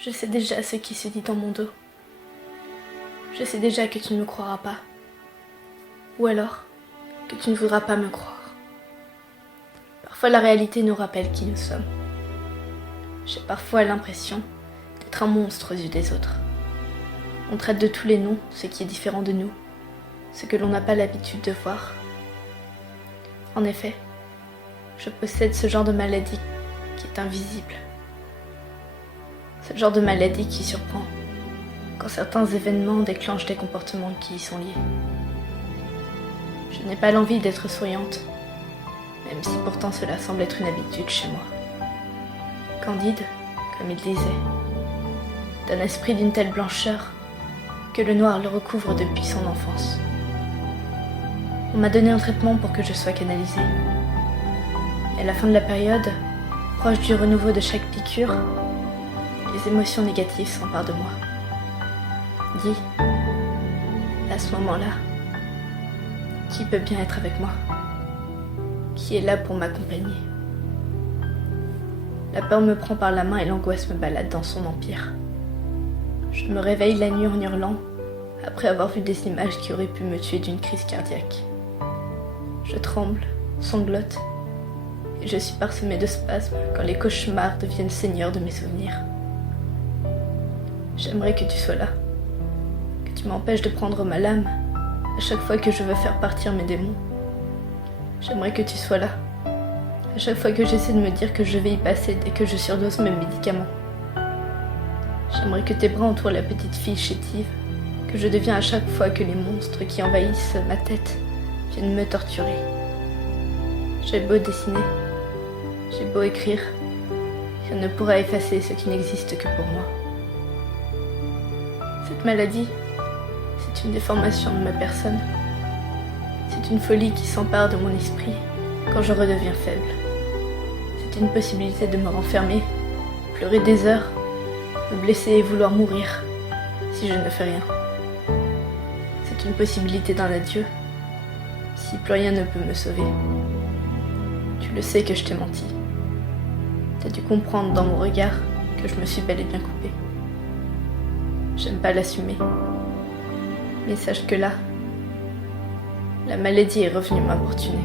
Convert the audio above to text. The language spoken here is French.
Je sais déjà ce qui se dit dans mon dos. Je sais déjà que tu ne me croiras pas. Ou alors, que tu ne voudras pas me croire. Parfois la réalité nous rappelle qui nous sommes. J'ai parfois l'impression d'être un monstre aux yeux des autres. On traite de tous les noms ce qui est différent de nous, ce que l'on n'a pas l'habitude de voir. En effet, je possède ce genre de maladie qui est invisible. Ce genre de maladie qui surprend quand certains événements déclenchent des comportements qui y sont liés. Je n'ai pas l'envie d'être souriante, même si pourtant cela semble être une habitude chez moi. Candide, comme il disait, d'un esprit d'une telle blancheur que le noir le recouvre depuis son enfance. On m'a donné un traitement pour que je sois canalisée. Et à la fin de la période, proche du renouveau de chaque piqûre, les émotions négatives s'emparent de moi. Dis, à ce moment-là, qui peut bien être avec moi? Qui est là pour m'accompagner? La peur me prend par la main et l'angoisse me balade dans son empire. Je me réveille la nuit en hurlant, après avoir vu des images qui auraient pu me tuer d'une crise cardiaque. Je tremble, sanglote, et je suis parsemée de spasmes quand les cauchemars deviennent seigneurs de mes souvenirs. J'aimerais que tu sois là, que tu m'empêches de prendre ma lame à chaque fois que je veux faire partir mes démons. J'aimerais que tu sois là, à chaque fois que j'essaie de me dire que je vais y passer dès que je surdose mes médicaments. J'aimerais que tes bras entourent la petite fille chétive, que je deviens à chaque fois que les monstres qui envahissent ma tête viennent me torturer. J'ai beau dessiner, j'ai beau écrire, rien ne pourra effacer ce qui n'existe que pour moi. Cette maladie, c'est une déformation de ma personne. C'est une folie qui s'empare de mon esprit quand je redeviens faible. C'est une possibilité de me renfermer, pleurer des heures, me blesser et vouloir mourir si je ne fais rien. C'est une possibilité d'un adieu si plus rien ne peut me sauver. Tu le sais que je t'ai menti. T'as dû comprendre dans mon regard que je me suis bel et bien coupée. J'aime pas l'assumer. Mais sache que là, la maladie est revenue m'importuner.